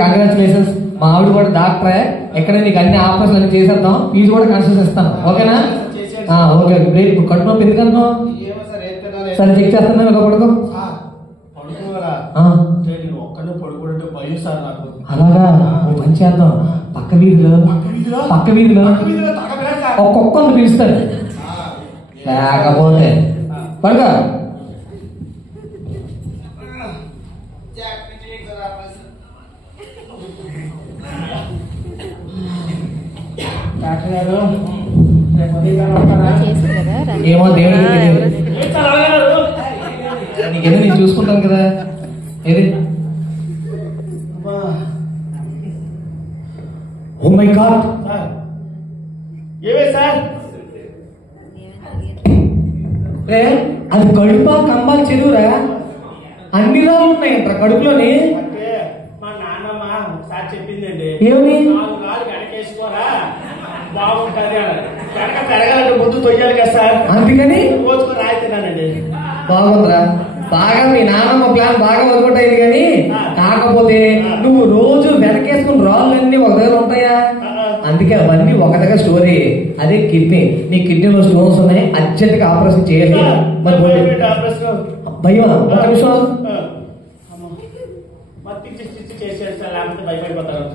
Congratulations. మా ఆవిడ కూడా డాక్టరే. ఎక్కడ నీకు అన్ని ఆపరేషన్లు చేసేద్దాం, ఫీజు కూడా కన్సెషన్ ఇస్తాను. ఓకేనా? ఓకే. రేపు కడుపు నొప్పి ఎందుకంటున్నావు? సరే చెక్ చేస్తాను. పడుకో. అలాగా పని చేద్దాం. పక్క వీధిలో ఒక్కొక్కరిని పిలుస్తాడు. లేకపోతే పడుకో. ఏమో దేవుడికి నీకేదో నేను చూసుకుంటాను కదా. ఏది? ఓ మై గాడ్, అది కడుపా కంబాలు చెరువురా? అన్ని రాళ్ళు ఉన్నాయంట కడుపులోని. మా నాన్నమ్మ ఒకసారి చెప్పిందండి, ఏమి బాగుంటది వెనక పెరగాలంటే ముందు తొయ్యాలి కదా సార్, అందుకని రోజుకు రాయి తిన్నానండి. బాగుందిరా. బాగా మీ నాన్నమ్మ ప్లాన్ బాగా వర్కౌట్ కానీ, కాకపోతే నువ్వు రోజు వెనకేసుకుని రాళ్ళన్నీ ఒక దగ్గర ఉంటాయా? అందుకే అవన్నీ ఒక దగ్గర స్టోర్ అయ్యి. అదే కిడ్నీ, నీ కిడ్నీలో స్టోన్స్ ఉన్నాయి, అర్జెంట్ గా ఆపరేషన్ చేయాలి. మరి భయం ఒక నిమిషం చేసేది సార్, లేకపోతే భయపడిపోతారు.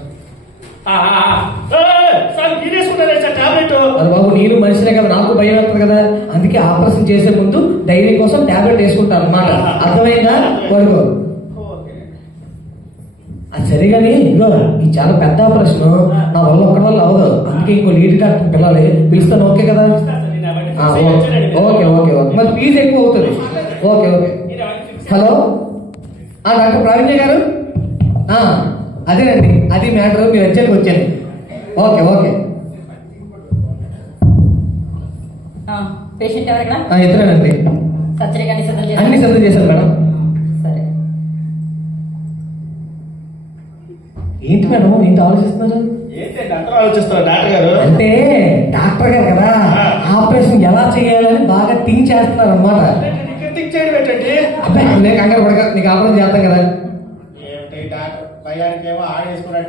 బాబు నేను మనిషినే కదా, నాకు భయం వేస్తుంది కదా. అందుకే ఆపరేషన్ చేసే ముందు డైరీ కోసం టాబ్లెట్ వేసుకుంటాను అన్నమాట. అర్థమైందా? పడుకో. అది సరిగాని ఇగో ఈ చాలా పెద్ద ఆపరేషన్, నా వల్ల ఒక్కడి వల్ల అవ్వదు. అందుకే ఇంకో లీడ్ డాక్టర్ పిల్లలు పిలుస్తాను. ఓకే కదా? Okay okay okay. మరి ఫీజు ఎక్కువ అవుతుంది. Okay okay. హలో డాక్టర్ ప్రావీణ్య గారు, అదేనండి, అది మ్యాటర్. మీరు వచ్చానికి వచ్చాను. Okay okay. పేషెంట్ ఎవరైనా ఇద్దరేనండి. అన్ని సిద్ధం చేశారు మేడం. సరే. ఏంటి మేడం ఏంటి ఆలోచిస్తున్నారు? ఆలోచిస్తారు డాక్టర్ గారు. అంటే డాక్టర్ గారు కదా, ఆపరేషన్ ఎలా చేయాలని బాగా థింక్ చేస్తున్నారు అన్నమాట. అబ్బాయి నేను కంగారు పడక, నీకు ఆపరేషన్ చేస్తాం కదా.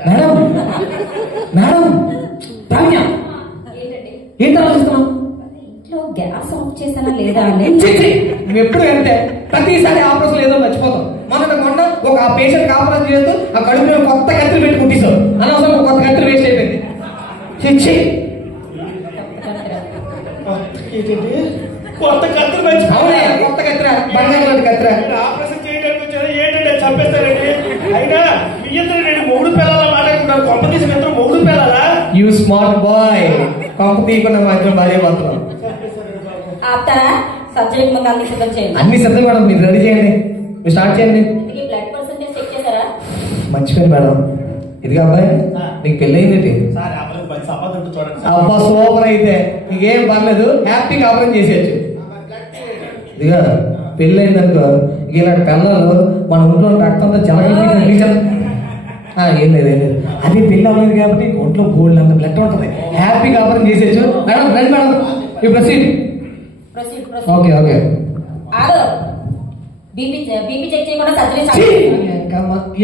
మేడం మేడం ప్రాణ్య ఏంటి ఆలోచిస్తున్నావు? గ్యాస్ ఆఫ్ చేసానా లేదా అని. ఎప్పుడు అంటే ప్రతిసారి ఆపరేషన్ ఏదో మర్చిపోతాం. మొన్న ఒక పేషెంట్ ఆపరేషన్ చేస్తూ ఆ కడుపులో కొత్త కత్తిరి పెట్టి కుట్టిస్తాం. అనవసరం కొత్త కత్తిరి వేస్ట్ అయిపోయింది. కొత్త కత్తిరి అవునయ్యా, కొత్త కత్తిరా, బంగారు కత్తిరా. ఆపరేషన్ చేయడానికి వచ్చారు ఏంటంటే చంపేస్తారండి. అయినా మీ ఇద్దరు నేను 3 పిల్లల మాట్లాడుకుంటారు. కొంప తీసి ఇద్దరు 3 పిల్లలా? You smart boy. కొంప తీయకుండా మాత్రం భార్య పోతున్నాం. అన్ని సిద్ధం మేడం, మీరు రెడీ చేయండి, మీరు స్టార్ట్ చేయండి. మర్చిపోయింది మేడం. ఇదిగా అబ్బాయి, నీకు పెళ్ళి అయింది. అబ్బా సూపర్. అయితే నీకేం పర్లేదు, హ్యాపీగా ఆపరేషన్ చేసేయచ్చు. ఇదిగా పెళ్ళి అయిందనుకో, ఇలాంటి పిల్లలు మన ఒంట్లో రక్తంతో జలగలిపి ఏం లేదు ఏం లేదు. అది పెళ్ళి అవ్వలేదు కాబట్టి ఒంట్లో బోల్డ్ అంత బ్లడ్ ఉంటుంది, హ్యాపీగా ఆపరేషన్ చేసేయచ్చు. మేడం రండి madam, you proceed. Okay okay.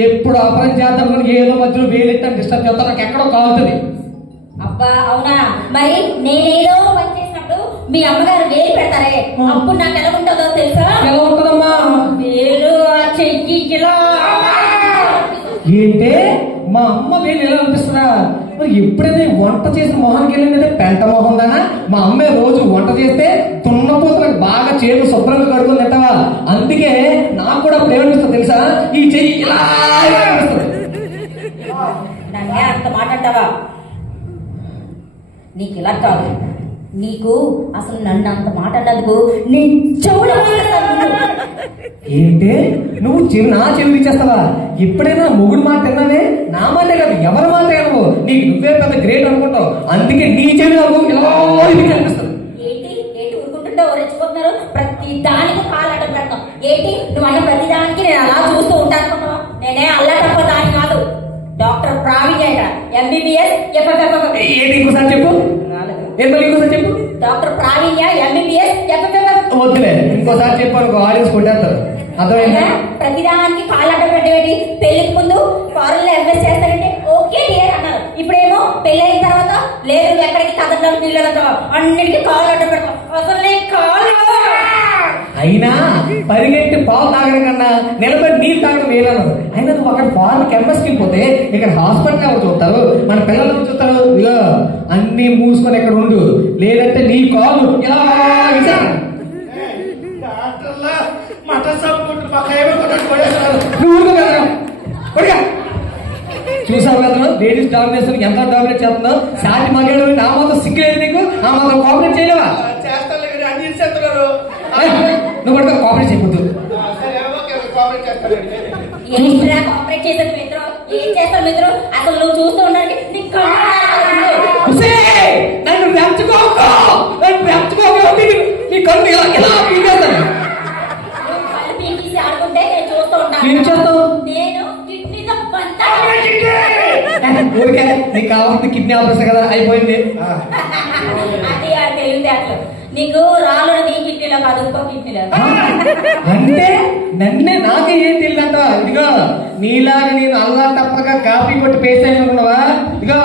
ఎప్పుడు ఆపరేషన్ చేద్దాం ఏదో మధ్యలో వేలెట్టాను డిస్టర్బ్ చేస్తాను, నాకు ఎక్కడో కాలుతుంది. అబ్బా అవునా? మరి నేనేదో పని చేసినప్పుడు మీ అమ్మగారు వేలు పెడతారే, అప్పుడు నాకు ఎలా ఉంటుందో తెలుసా? ఎలా ఉంటుందమ్మా? వేలు చెయ్యి ఇలా. ఏంటే మా అమ్మ వేలు ఎలా అనిపిస్తుందా? మరి ఎప్పుడైనా వంట చేసిన మొహానికి వెళ్ళిందంటే పెంట మొహం దానా? మా అమ్మే రోజు వంట చేస్తే తున్నపోతులకు బాగా చేతులు శుభ్రంగా కడుకుని తింటావా? అందుకే నాకు కూడా అప్పుడు ఏమనిపిస్తుంది తెలుసా? ఈ చెయ్యి ఇలా అనిపిస్తుంది. నన్నే అంత మాట్లాడతావా? నీకు ఇలా కాదు, నీకు అసలు నన్ను అంత మాట అన్నందుకు ఏంటే నువ్వు నా చెవి ఇచ్చేస్తావా? ఎప్పుడైనా మొగుడు మాట తిన్నానే? నా మాట కాదు, ఎవరి మాట నువ్వు, నీకు నువ్వే పెద్ద గ్రేట్ అనుకుంటావు. అందుకే నీ చెవి అనిపిస్తుంది. ఏంటి ఏంటి ఊరుకుంటుంటే రెచ్చిపోతున్నారు? ప్రతి దానికి కాలు అడ్డం పెడతాం. ఏంటి నువ్వు అన్న ప్రతి దానికి నేను అలా చూస్తూ ఉంటా అనుకుంటున్నావా? నేనే అల్లా తప్ప దాని కాదు. డాక్టర్ ప్రావీణ్య MBBS ఏంటి ఇంకోసారి చెప్పు. ఇంకోసారి చెప్పు. డాక్టర్ ప్రావీణ్య MBBS వద్దులే, ఇంకోసారి చెప్పు అనుకో ఆడియన్స్ కొట్టేస్తారు. అర్థమైందా? ప్రతిదానికి కాళ్ళట పెట్టేటి. పెళ్లికి ముందు ఫారెన్ లో ఎంఎస్ చేస్తానంటే ఓకే డియర్ అన్నారు. ఇప్పుడేమో పెళ్లి అయిన తర్వాత లేదు ఎక్కడికి కదలడం పిల్లలతో అన్నిటికీ కాళ్ళట పెడతాం. అసలు నేను కాళ్ళు అయినా పరిగెట్టి పాలు తాగడం కన్నా నిలబడి నీళ్ళు తాగడం వేయలేదు. అయినా నువ్వు అక్కడ ఫారెన్ కెంపస్కి పోతే ఇక్కడ హాస్పిటల్ ఎవరు చూస్తారు, మన పిల్లలు ఎవరు చూస్తారు? ఇగో అన్ని మూసుకొని ఇక్కడ ఉండు, లేదంటే నీ కాలు ఇలా విసిరా. డాక్టర్లా మటన్ షాప్ కొట్టు మా కైమ కొట్టు కొడేస్తారు. చూసావు కదా లేడీస్ డామినేషన్ ఎంత డామినేట్ చేస్తుందో. సాటి మగాడు నా మాత్రం సిగ్గులేదు నీకు, ఆ మాత్రం కోఆపరేట్ చేయలేవా? చేస్తాను కానీ అన్ని చేస్తున్నారు. నువ్వు కూడా కోఆపరేట్ చేయకూడదు. సరే ఓకే కోఆపరేట్ చేస్తానండి. ఏంట్రా కోఆపరేట్ చేసేది మిత్రం? ఏం చేస్తావు మిత్రం? అసలు నువ్వు చూస్తూ ఉండాలి. నన్ను పెంచుకోకు, నన్ను పెంచుకోకు, నీ కళ్ళు ఎలా పీకేస్తాను. కళ్ళు పీకేసి ఆడుకుంటే నేను చూస్తూ ఉంటాను. ఏం చేస్తావు? నేను కిడ్నీతో ఊరికే నీకు కావాల్సింది కిడ్నీ ఆపరేషన్ కదా, అయిపోయింది. అది తెలియదు అట్లా. నీకు రాళ్ళు నీ కిడ్నీలో కాదు ఇంకో కిడ్నీలో. అంటే నన్నే నాకే ఏం తెలియదంట. ఇదిగో నీలాగా నేను అల్లా తప్పగా కాపీ కొట్టి పేస్ట్ అనుకున్నావా? ఇదిగో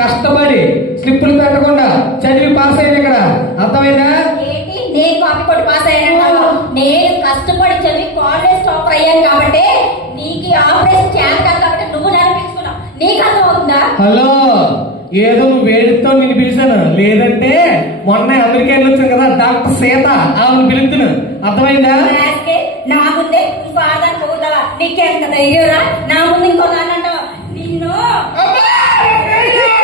కష్టపడి స్లిప్పులు పెట్టకుండా చదివి పాస్ అయింది ఇక్కడ, అర్థమైందా? ఏంటి నేను కాపీ కొట్టి పాస్ అయ్యాను? నేను కష్టపడి చదివి కాలేజ్ టాపర్ అయ్యాను కాబట్టి నీకు ఆపరేషన్ చేయాలి కాదు కాబట్టి నువ్వు నడిపించుకున్నావు. నీకు అర్థం అవుతుందా? హలో, ఏదో నువ్వు వేడితో నేను పిలిచాను, లేదంటే మొన్న అమెరికా వెళ్ళొచ్చాను కదా డాక్టర్ సీత, ఆమెను పిలుతున్నా, అర్థమైందా? నా ముందే ఫాదర్ పోతావా? నీకేంత ధైర్యం రా? నా ముందు ఇంకో నాన్న